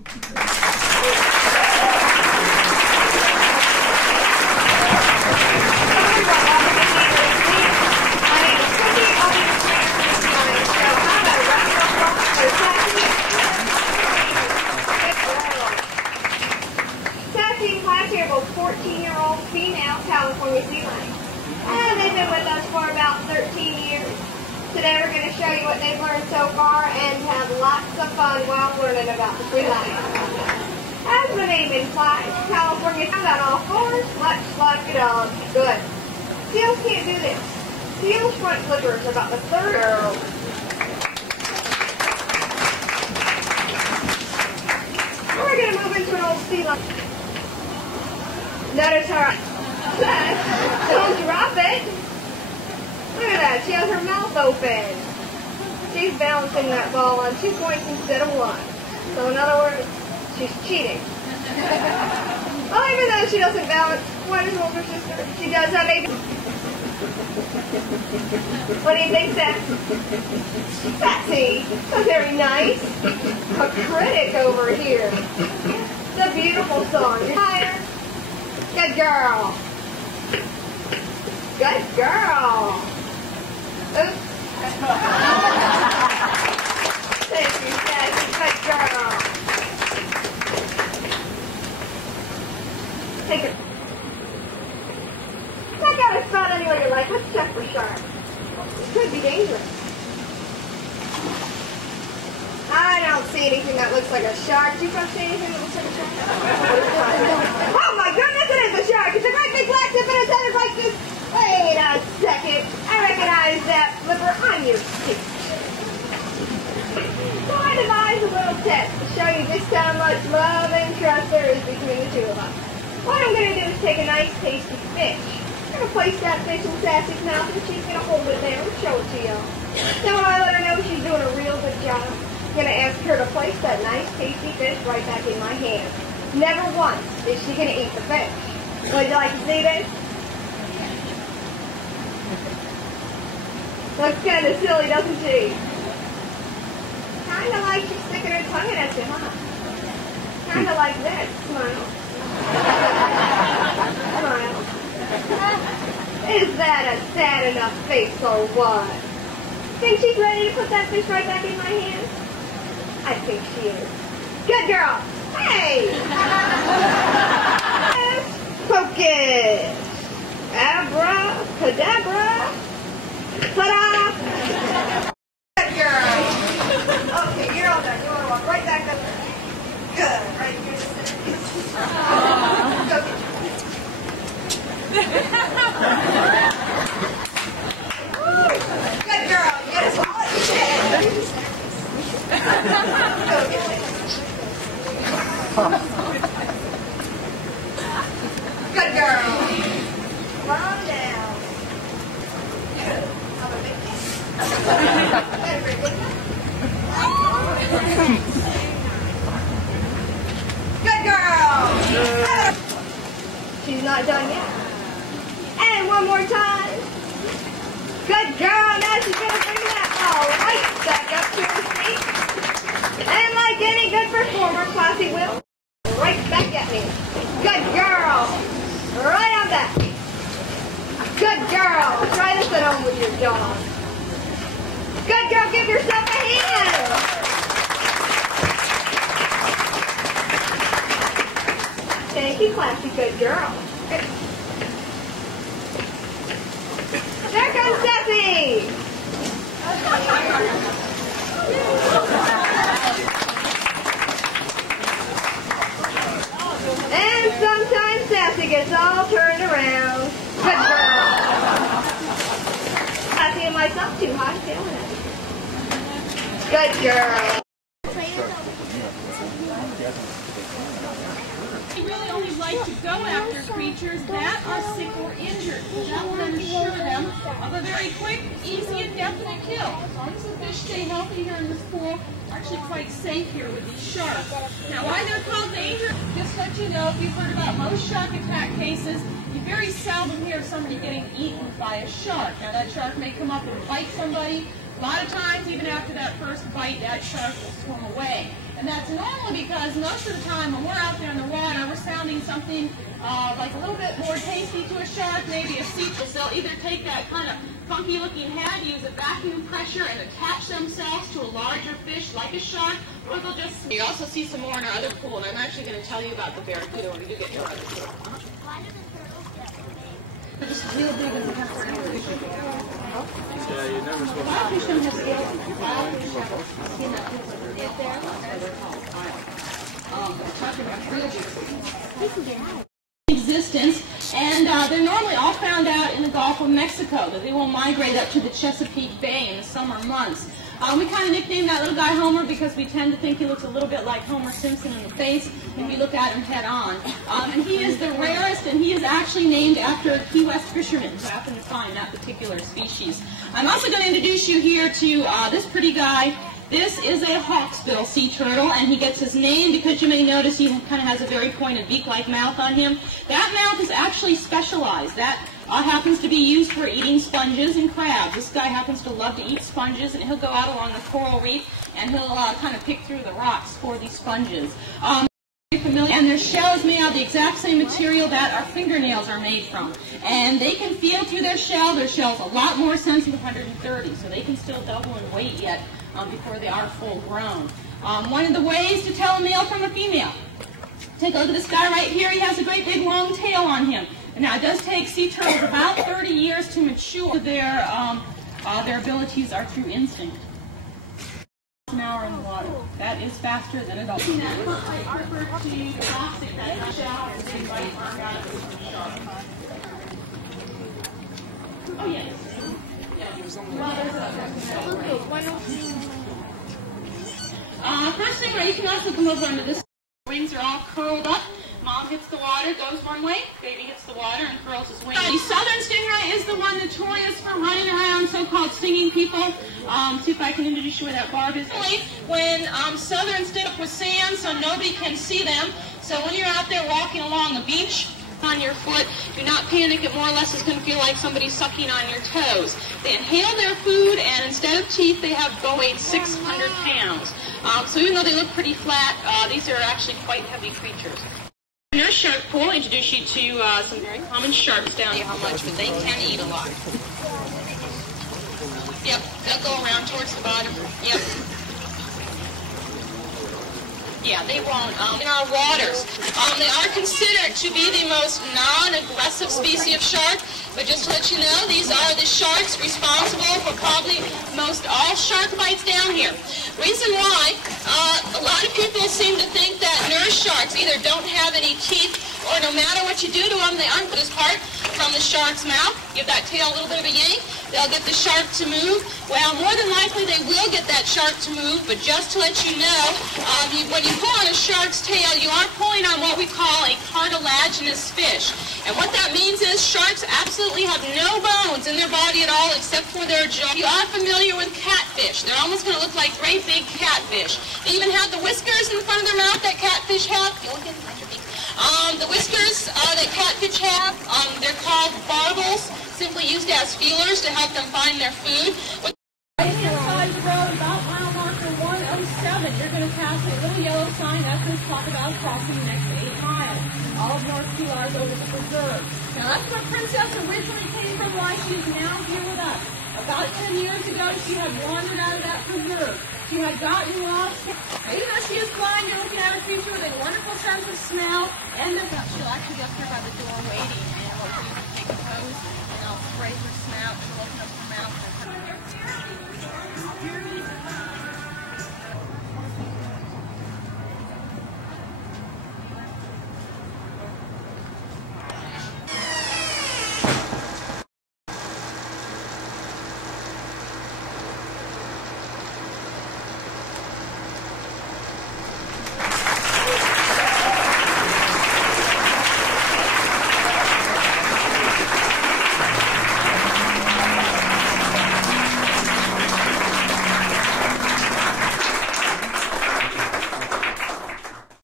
Taxiing class here goes 14-year-old female California sea lion. And they've been with us for about 13 years. Today we're going to show you what they've learned so far and have lots of fun while learning about the sea lion. As the name implies, California comes on all fours, much like a dog. Good. Seals can't do this. Seals' front flippers are about the third. We're going to move into an old sea lion. Notice her. Don't drop it. Look at that. She has her mouth open. She's balancing that ball on 2 points instead of 1. So in other words, she's cheating. Well, even though she doesn't balance quite as older sister, she does have a... What do you think, Sassy? Sassy. So very nice. A critic over here. It's a beautiful song. You're tired? Good girl. Good girl. Oops. Thank you, Sassy. Good girl. Take it. Check out a spot anywhere you like. Let's check for sharks. It could be dangerous. I don't see anything that looks like a shark. Do you guys see anything that looks like a shark? Oh my goodness, it is a shark! It's a great big black tip and its head is like this. Wait a second. I recognize that flipper on your seat. So I devised a little test to show you just how much love and trust there is between the two of us. What I'm going to do is take a nice tasty fish. I'm going to place that fish in Sassy's mouth and she's going to hold it there and show it to y'all. Then when I let her know she's doing a real good job, I'm going to ask her to place that nice tasty fish right back in my hand. Never once is she going to eat the fish. Would you like to see this? Looks kind of silly, doesn't she? Kind of like she's sticking her tongue in at you, huh? Kind of like this. Smile. Smile. Is that a sad enough face or what? Think she's ready to put that fish right back in my hand? I think she is. Good girl. Hey! Focus. Abracadabra. Ta-da! Good girl. Okay, you're all done. You want to walk right back up there. Good. Right here. Good girl. You got to swallow it. Good girl. Calm down. Good. Have a big Good girl. She's not done yet. And one more time. Good girl. Now she's going to bring that ball right back up to her feet. And like any good performer, Classy will, right back at me. Good girl. Right on back. Good girl. Try this at home with your dog. Good girl. Give yourself a hand. Thank you, Classy. Good girl. There comes Sassy. And sometimes Sassy gets all turned around. Good girl. Sassy and myself too hot feeling it. Good girl. They really only like to go after creatures that are sick or injured. That will ensure them of a very quick, easy, and definite kill. As long as the fish stay healthy here in this pool, actually quite safe here with these sharks. Now, why they're called dangerous, just let you know, if you've heard about most shark attack cases, you very seldom hear of somebody getting eaten by a shark. Now, that shark may come up and bite somebody. A lot of times, even after that first bite, that shark will swim away. And that's normally because most of the time when we're out there in the water, we're sounding something like a little bit more tasty to a shark, maybe a sea fish. They'll either take that kind of funky looking head, use a vacuum pressure, and attach themselves to a larger fish like a shark, or they'll just... You also see some more in our other pool, and I'm actually going to tell you about the barracuda when we do get to our other pool. They're just real big and they have to Yeah, you never supposed to existence, and they're normally all found out in the Gulf of Mexico. That they will migrate up to the Chesapeake Bay in the summer months. We kind of nicknamed that little guy Homer because we tend to think he looks a little bit like Homer Simpson in the face when we look at him head on. And he is the rarest, and he is actually named after Key West fishermen who happened to find that particular species. I'm also going to introduce you here to this pretty guy. This is a hawksbill sea turtle, and he gets his name because you may notice he kind of has a very pointed beak-like mouth on him. That mouth is actually specialized. That happens to be used for eating sponges and crabs. This guy happens to love to eat sponges, and he'll go out along the coral reef, and he'll kind of pick through the rocks for these sponges. Familiar, and their shell is made out of the exact same material that our fingernails are made from. And they can feel through their shell. Their shell's a lot more sensitive, 130, so they can still double in weight yet before they are full grown. One of the ways to tell a male from a female. Take a look at this guy right here. He has a great big long tail on him. And now it does take sea turtles about 30 years to mature. Their abilities are through instinct. An hour in the water. That is faster than adults. Oh yes. First thing, you can also come over under this. Wings are all curled up. Mom hits the water, goes one way. Baby hits the water and curls his wings. The southern stingray is the one notorious for running around so-called stinging people. See if I can introduce you where that barb is. When southern stick up with sand so nobody can see them. So when you're out there walking along the beach on your foot, do not panic. It more or less is going to feel like somebody's sucking on your toes. They inhale their food, and instead of teeth, they have go weight 600 pounds. So even though they look pretty flat, these are actually quite heavy creatures. In our shark pool, I introduce you to some very common sharks down here. How much, but they can eat a lot. Yep, they'll go around towards the bottom. Yep. Yeah, they won't. In our waters, they are considered to be the most non-aggressive species of shark. But just to let you know, these are the sharks responsible for probably most all shark bites down here. Reason why, a lot of people seem to think that nurse sharks either don't have any teeth, or no matter what you do to them, they aren't this part from the shark's mouth. Give that tail a little bit of a yank. They'll get the shark to move. Well, more than likely they will get that shark to move, but just to let you know, when you pull on a shark's tail, you are pulling on what we call a cartilaginous fish. And what that means is sharks absolutely have no bones in their body at all except for their jaw. You are familiar with catfish. They're almost going to look like great big catfish. They even have the whiskers in the front of their mouth that catfish have. The whiskers that catfish have, they're called barbels, simply used as feelers to help them find their food. Right-hand side of the road, about mile marker 107, you're going to pass a little yellow sign that says talk about crossing the next 8 miles. All of North Key Largo over the preserve. Now that's where Princess originally came from, why she's now here with us. About 10 years ago, she had wandered out of that preserve. She had gotten lost. Even though she is blind, you're looking at a creature with a wonderful sense of smell, and she'll actually be up here by the door waiting.